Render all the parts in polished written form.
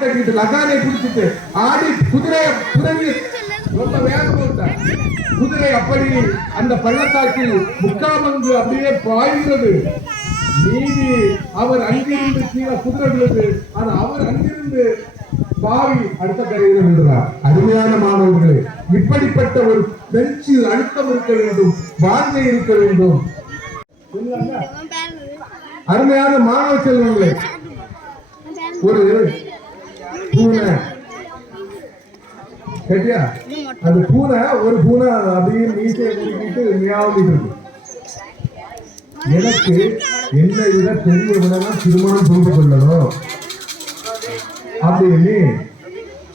கட்டிட்டு லகானை பிடிச்சிட்டு ஆடி குதிரை ரொம்ப வேகமா குதிரை அப்படி அந்த பள்ளத்தாக்கில் முக்காமந்து அப்படியே பாய்கிறது. நீதி அவர் அங்கிருந்து கீழே குதிரை விழுது. ஆனா அவர் அங்கிருந்து பாவி அடுத்த கரையில் விழுறார். அருமையான மாணவர்களே, இப்படிப்பட்ட ஒரு பெஞ்சில் அழுத்தம் இருக்க வேண்டும், வாழ்க்கை இருக்க வேண்டும். அருமையான மாணவ செல்வங்களே, ஒரு பூனை கேட்டியா? அந்த பூனை ஒரு பூனை அப்படியே மீசையை முடிக்கிட்டு மியாவிட்டு இருக்கு. எனக்கு என்னை விட பெரியவனெல்லாம் திருமணம் செய்து கொள்ளணும் அப்படின்னு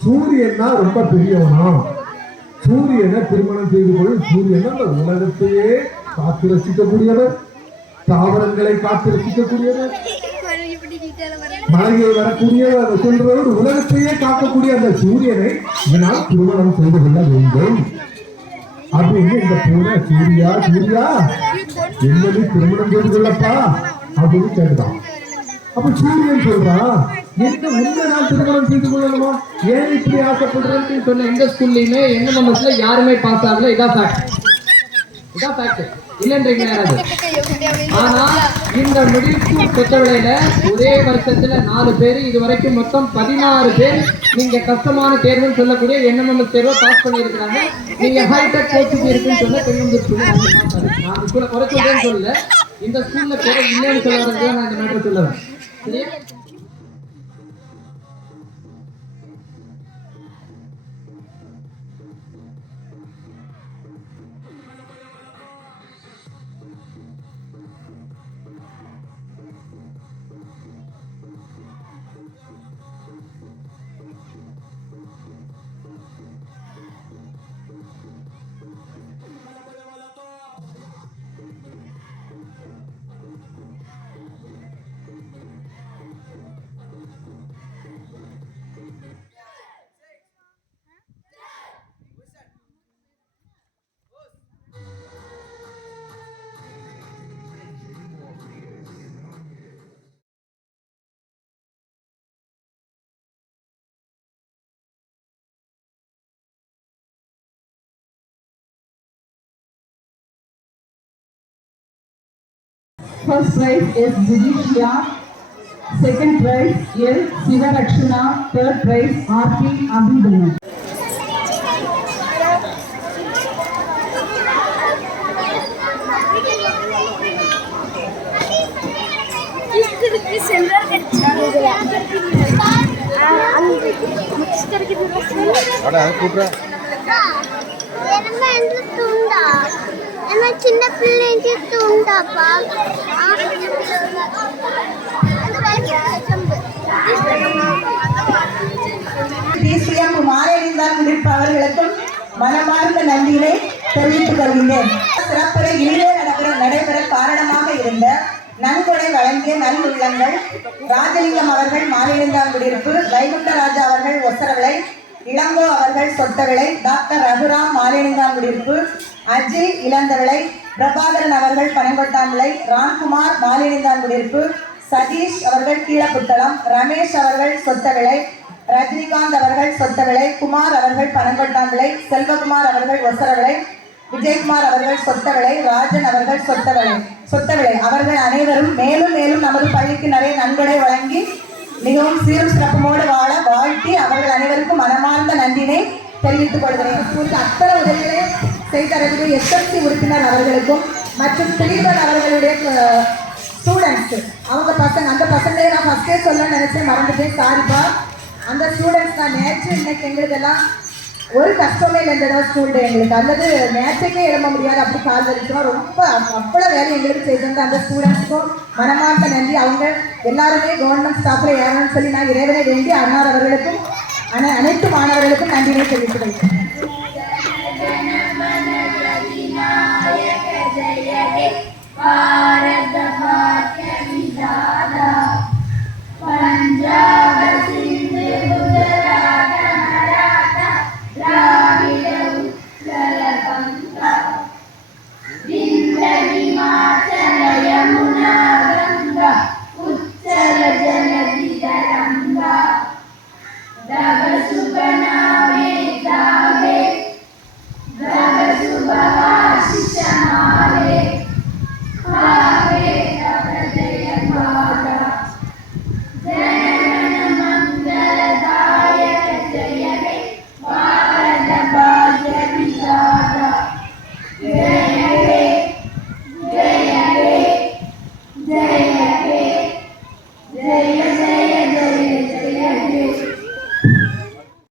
சூரியன்னா ரொம்ப பெரியவனா, சூரியனை திருமணம் செய்து கொள்ளும். சூரியன் அந்த உலகத்தையே காத்து ரசிக்கக்கூடியவர், தாவரங்களை காத்து ரசிக்கக்கூடியவர், மலையில் வரக்கூடியவர் சொல்றவர், உலகத்தையே காக்கக்கூடிய அந்த சூரியனை இதனால் திருமணம் செய்து கொள்ள வேண்டும் அப்படின்னு இந்த பூனை சூர்யா சூர்யா என்னை திருமணம் செய்து கொள்ளப்பா அப்படின்னு கேட்டுதான். அப்ப சூரியன் சொல்றான், எந்த உண்மை நான் திருமணம் செய்து கொள்ளணுமா, ஏன் இப்படி ஆசைப்படுறேன்னு சொன்ன எந்த ஸ்கூல்லையுமே எங்க மனசுல யாருமே பாஸ் ஆகல. இதான் ஃபேக்ட் இல்லைன்றீங்க யாராவது? ஆனா இந்த மிடில் ஸ்கூல் கொத்தவளையில ஒரே வருஷத்துல 4 பேர், இது வரைக்கும் மொத்தம் 16 பேர் நீங்க கஷ்டமான தேர்வுன்னு சொல்லக்கூடிய என்எம்எஸ் தேர்வை பாஸ் பண்ணியிருக்கிறாங்க. நீங்க ஹைடெக் கோச்சிங் இருக்குன்னு சொல்ல தெரியும். நான் ஸ்கூலை குறைச்சதுன்னு சொல்லல, இந்த ஸ்கூல்ல பேர் இல்லைன்னு சொல்ல வரது நான் இந்த மேட்டர் சொல்லுவேன். சரியா? First prize is Judiciya, second prize L. Sivarakshana, third prize R.P. Abhidana. சின்ன பிள்ளைங்க தூண்டாப்பா அவர்களுக்கும் மனமார்ந்த நன்றியை தெரிவித்துக் கொள்கின்றேன். சிறப்புரை இனிதே நடைபெற காரணமாக இருந்த நன்கொடை வழங்கிய நல்லுள்ளங்கள் ராஜலிங்கம் அவர்கள் மாலையந்தாம் குடியிருப்பு, வைகுண்டராஜா அவர்கள் ஒசரவிளை, இளங்கோ அவர்கள் சொத்தவிளை, டாக்டர் ரகுராம் மாலையந்தாம் குடியிருப்பு, அஜில் இளந்தவிளை, பிரபாகரன் அவர்கள் பனங்கொட்டாம்பிளை, ராம்குமார் மாலையந்தாம் குடியிருப்பு, சதீஷ் அவர்கள் கீழப்புத்தளம், ரமேஷ் அவர்கள் சொத்தவிளை, ரஜினிகாந்த் அவர்கள் சொத்தவிளை, குமார் அவர்கள் பனங்கொட்டாம்பிளை, செல்வகுமார் அவர்கள் ஒசரவிளை, விஜயகுமார் அவர்கள் சொத்தவிளை, ராஜன் அவர்கள் சொத்தவிளை அவர்கள் அனைவரும் மேலும் மேலும் நமது பள்ளிக்கு நிறைய நன்கொடை வழங்கி மிகவும் சீரும் சிறப்பமோடு வாழ வாழ்த்தி அவர்கள் அனைவருக்கும் மனமார்ந்த நன்றினை தெரிவித்துக் கொள்கிறேன். அத்தனை உதவிகளை செய்தரக்கூடிய எஸ்எம்சி உறுப்பினர் அவர்களுக்கும் மற்றும் திலீபன் அவர்களுடைய ஸ்டூடெண்ட்ஸ், அவங்க பசங்க, அந்த பசங்களை நான் ஃபர்ஸ்டே சொல்ல நினைச்சேன், மறந்துட்டேன், சாரிப்பா. அந்த ஸ்டூடெண்ட்ஸ் தான் நேற்று இன்னைக்கு எங்களுக்கு எல்லாம் ஒரு கஷ்டமே இல்லை. இந்த ஸ்கூல் டே எங்களுக்கு அல்லது நேற்றுக்கே எழும்ப முடியாது, அப்படி கால் வலிச்சோம். ரொம்ப அவ்வளோ வேலை எங்களுக்கு செய்திருந்த அந்த ஸ்டூடெண்ட்ஸுக்கும் மனமார்ந்த நன்றி. அவங்க எல்லாருமே கவர்மெண்ட் ஸ்டாஃபில் ஏறணும்னு சொல்லி நான் இறைவனை வேண்டி அன்னார் அவர்களுக்கும் அனைத்து மாணவர்களுக்கும் நன்றியை தெரிவித்துக் கொள்கிறேன்.